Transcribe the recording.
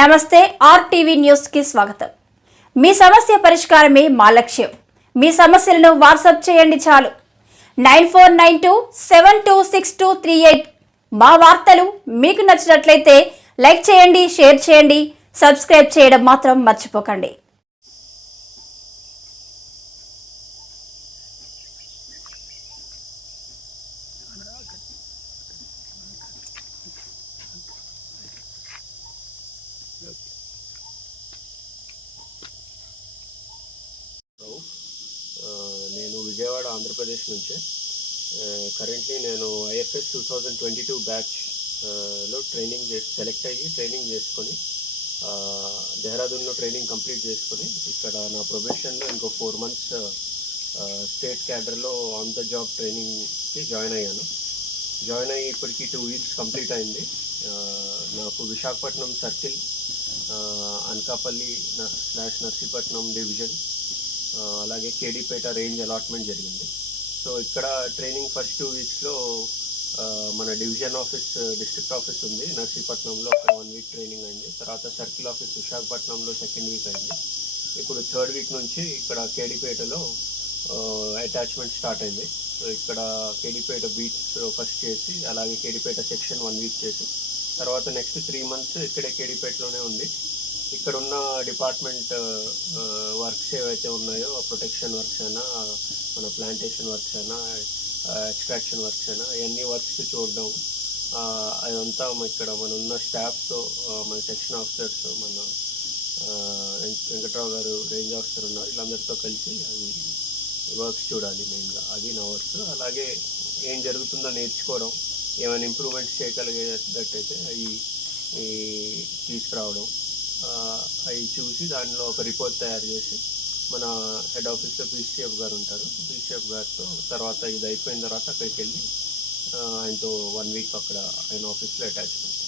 నమస్తే RTV news కి స్వాగతం. మీ సమస్య పరిష్కారమే మా లక్ష్యం. మీ సమస్యలను వాట్సాప్ చేయండి చాలు. 9492726238. మా వార్తలు మీకు నచ్చినట్లయితే లైక్ చేయండి, షేర్ చేయండి, సబ్స్క్రైబ్ చేయడం మాత్రం మర్చిపోకండి. నేను విజయవాడ ఆంధ్రప్రదేశ్ నుంచే. కరెంట్లీ నేను ఐఎఫ్ఎస్ 2022 బ్యాచ్లో సెలెక్ట్ అయ్యి ట్రైనింగ్ చేసుకొని దెహ్రాదూన్లో ట్రైనింగ్ కంప్లీట్ చేసుకొని ఇక్కడ నా ప్రొఫెషన్లో ఇంకో 4 months స్టేట్ క్యాడర్లో ఆన్ ద జాబ్ ట్రైనింగ్కి జాయిన్ అయ్యాను. జాయిన్ అయ్యి ఇప్పటికీ 2 weeks కంప్లీట్ అయింది. నాకు విశాఖపట్నం సర్కిల్, అనకాపల్లి / నర్సీపట్నం డివిజన్, అలాగే కేడీపేట రేంజ్ అలాట్మెంట్ జరిగింది. సో ఇక్కడ ట్రైనింగ్ ఫస్ట్ 2 weeksలో మన డివిజన్ ఆఫీస్, డిస్ట్రిక్ట్ ఆఫీస్ ఉంది నర్సీపట్నంలో, అక్కడ 1 week ట్రైనింగ్ అయింది. తర్వాత సర్కిల్ ఆఫీస్ విశాఖపట్నంలో 2nd week అయింది. ఇప్పుడు 3rd week నుంచి ఇక్కడ కేడీపేటలో అటాచ్మెంట్ స్టార్ట్ అయింది. సో ఇక్కడ కేడీపేట బీట్ ఫస్ట్ చేసి, అలాగే కేడీపేట సెక్షన్ 1 week చేసి, తర్వాత నెక్స్ట్ 3 months ఇక్కడే కేడీపేటలోనే ఉంది. ఇక్కడ ఉన్న డిపార్ట్మెంట్ వర్క్స్ ఏవైతే ఉన్నాయో, ప్రొటెక్షన్ వర్క్స్ అయినా, మన ప్లాంటేషన్ వర్క్స్ అయినా, ఎక్స్ట్రాక్షన్ వర్క్స్ అయినా, ఇవన్నీ వర్క్స్ చూడడం, అదంతా ఇక్కడ మన ఉన్న స్టాఫ్తో, మన సెక్షన్ ఆఫీసర్స్, మన వెంకట్రావు గారు రేంజ్ ఆఫీసర్ ఉన్నారు, వీళ్ళందరితో కలిసి అది వర్క్స్ చూడాలి. మెయిన్గా అది నా వర్క్. అలాగే ఏం జరుగుతుందో నేర్చుకోవడం, ఏమైనా ఇంప్రూవ్మెంట్స్ చేయగలిగేటట్టయితే అవి తీసుకురావడం, అవి చూసి దానిలో ఒక రిపోర్ట్ తయారు చేసి మన హెడ్ ఆఫీస్లో పీసీఎఫ్ గారు ఉంటారు, పీసీఎఫ్ గారితో తర్వాత ఇది అయిపోయిన తర్వాత అక్కడికి వెళ్ళి ఆయనతో 1 week అక్కడ ఆయన ఆఫీస్లో అటాచ్మెంట్